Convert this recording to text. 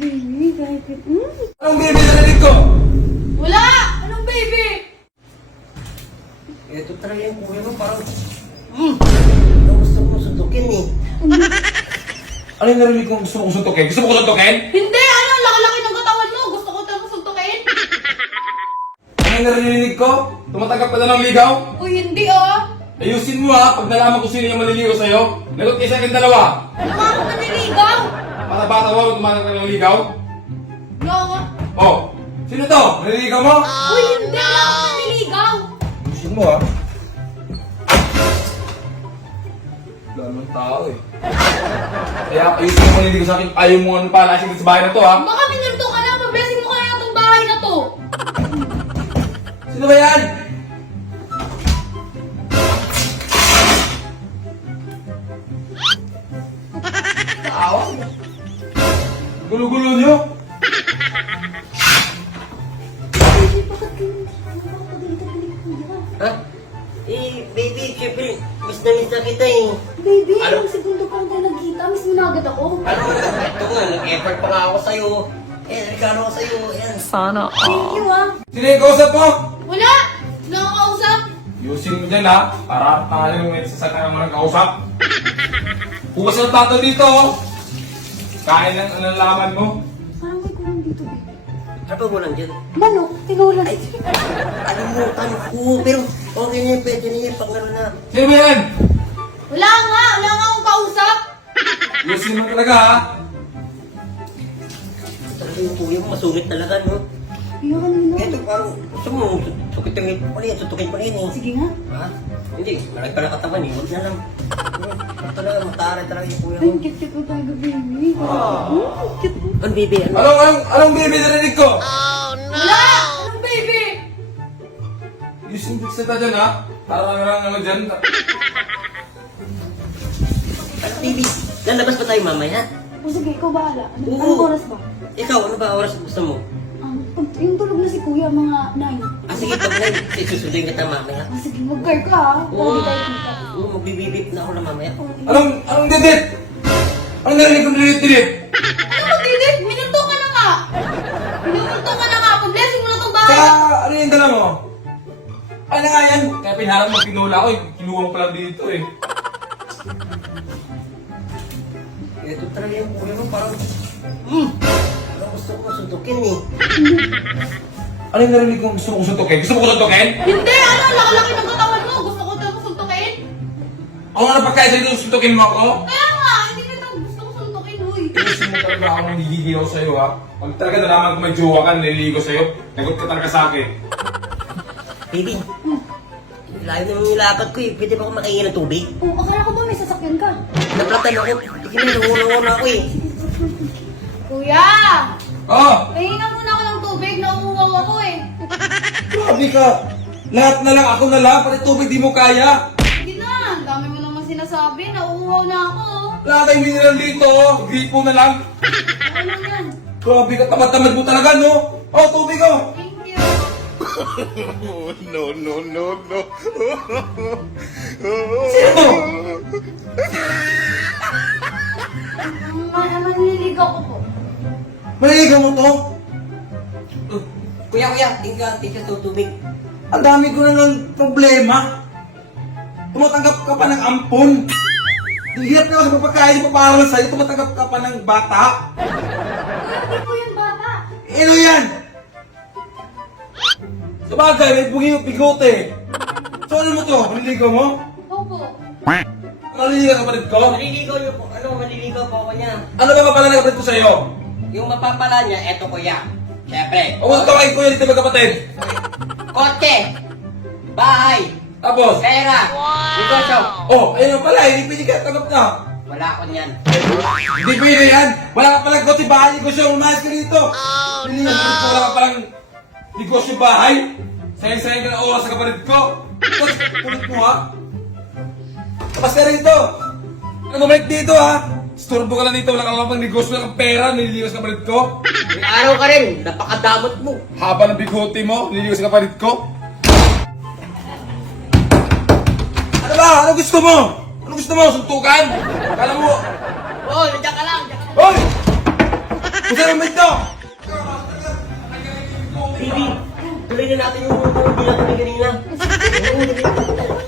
baby, kahit Anong baby narinig ko? Wala! Anong baby? Ito talaga yung kuya mo, parang... gusto ko suntukin eh. Ano yung narinig kong gusto mo kong suntukin? Gusto mo ko suntukin? Hindi! Ano? Ang laki-laki ng katawan mo! Gusto ko talagang suntukin! Ano yung narinig ko? Tumatanggap ka na ng ligaw? Uy, hindi oh! Ayusin mo ha, pag nalaman ko sino yung maliligaw sa'yo. Lagot kayo sa akin dalawa. Ano nga ako maniligaw? Bata-bata mo, tumatanggap ka ng ligaw? No! Oh, sino to? Maliligaw mo? Uy, hindi! Wala ako maniligaw! Ayusin mo ha. Lalong tao eh. Kaya ayusin mo maliligaw sa akin. Ayaw mo ano pala sa bahay na to ha. Baka minulto ka na! Mablessing mo kaya itong bahay na to! Sino ba yan? Tao? Gulo-gulo nyo? Baby, bakit kayo nakakadali-dali kuya? Ha? Eh, baby, syempre, miss na kita eh. Baby, Ano? ilang segundo pa lang tayo nagkita. Miss mo na agad ako. Ano nga, ito nga, nag-effort pa nga ako sa'yo. Eh, nagkano ako sa'yo, yan. Thank you ah. Sino yung kausap mo? Wala! Wala akong kausap. Yusin mo dyan ha. Para pangalan mo yung sasakyan mo ng kausap. Bukas ng tato dito oh. Kain ng anong laman mo. Parang may kulang dito, baby. Ano mo lang dyan? Manok, tinulan. Ay, alimutan ko, pero okay na yun, pwede na yun, pang ano na. Sino ba yan? Wala nga akong kausap. Yusin mo talaga ha. Talaga yung kuya mo, masungit talaga, no? Iyo kanina. Eto, parang, gusto mo, sukitin mo ulit, tutukin mo rin eh. Sige nga. Ha? Hindi, marami pala katawan eh, huwag na lang. Ano talaga, mataray talaga yung kuya Ay, mo. cute mo talaga, baby. Cute mo. Ano, baby, ano? Anong baby narinig ko? Wala! Anong baby? Yusin mo sa dyan ha. Parang ano dyan. Ano, baby? Lalabas pa tayo mamaya? O sige, ikaw bahala. Oo. Anong oras ba? Ikaw, ano ba oras gusto mo? Yung tulog na si kuya, mga 9. Ah, sige, pag na, susundin kita mamaya. Sige, mag-car ka ha. Oo. Hindi tayo kita. Oo, magbibibip na ako na mamaya. Anong didit? Anong narinig ko didit? Ano mo, Didit? Minunto ka na nga. Minunto ka na nga. Pag-blessing mo na itong bahay. Kaya ano yung dala mo? Ano nga yan? Kaya pinarang mo pinula ko eh. Kinuha mo pa lang dito eh. Ito talaga yung kuya mo, parang... gusto ko suntukin eh. Ano yung narinig kong gusto mo kong suntukin? Gusto mo kong suntukin? Hindi, ano? Laki-laki ng katawan mo. Gusto ko talagang suntukin. Ako nga napagkaisa dito suntukin mo ako? Kaya nga, hindi kita gusto ko suntukin, uy. Gusto mo talaga ako nagigiliw sa'yo ha? Pag talaga nalaman ko may jowa ka, naliligo sa'yo, nagot ka talaga sa akin. Baby, layo na yung nilakad ko eh. Pwede ba ako makahingi ng tubig? Oh, akala ko ba may sasakyan ka? Naplatan ako. Sige na, nangunang ako eh. Kuya! Oh! Pahinga muna ako ng tubig. Nauuwaw ako eh. Grabe ka! Lahat na lang, ako na lang, pati tubig di mo kaya! Sige na, ang dami mo naman sinasabi. Nauuwaw na ako. Wala tayong mineral dito, oh! Gripo na lang! Ano lang yan? Grabe ka, tamad-tamad mo talaga, no? Oh, tubig oh! Thank you. Sino to? Manliligaw ko po. Maliligaw mo to? Kuya, tingka sa tubig. Ang dami ko na ng problema. Tumatanggap ka pa ng ampon. Ang hirap na ako sa pagpakain, di pa para sa'yo, tumatanggap ka pa ng bata. Hindi po yung bata. Ano yan? Sabagay, may bugi yung bigote. So ano mo to? Maliligaw mo? Opo. Maliligaw ka pa rin ko? Maliligaw niyo po. Ano, maliligaw po ako niya. Ano ba mapala na kapatid ko sa'yo? Yung mapapala niya, eto kuya. Siyempre. O kung tawagin ko yan, hindi ba kapatid? Kotse. Bahay. Tapos, Pera. Negosyo. oh, ayun na pala, hindi pwede ka tanggap na. Wala ako niyan. Hindi pwede yan. Wala ka palang kotse bahay, negosyo, umayos ka dito. Hindi nga, wala ka palang negosyo bahay. Sayang-sayang ka na oras sa kapatid ko. Tapos, kulit mo ha. Tapos ka rito. Ano bumalik dito ha? Istorbo ka lang dito, wala ka pang negosyo, wala kang pera, nililiwas sa kapatid ko. May araw ka rin. Napakadamot mo. Haba ng bigote mo, nililiwas sa kapatid ko. Ano ba? Ano gusto mo? Ano gusto mo? Suntukan? Kala mo? Oh, nandiyan ka lang. Hoy! Kung saan naman ito? Baby, tuloy na natin yung hindi natin kanina. Oo, dali.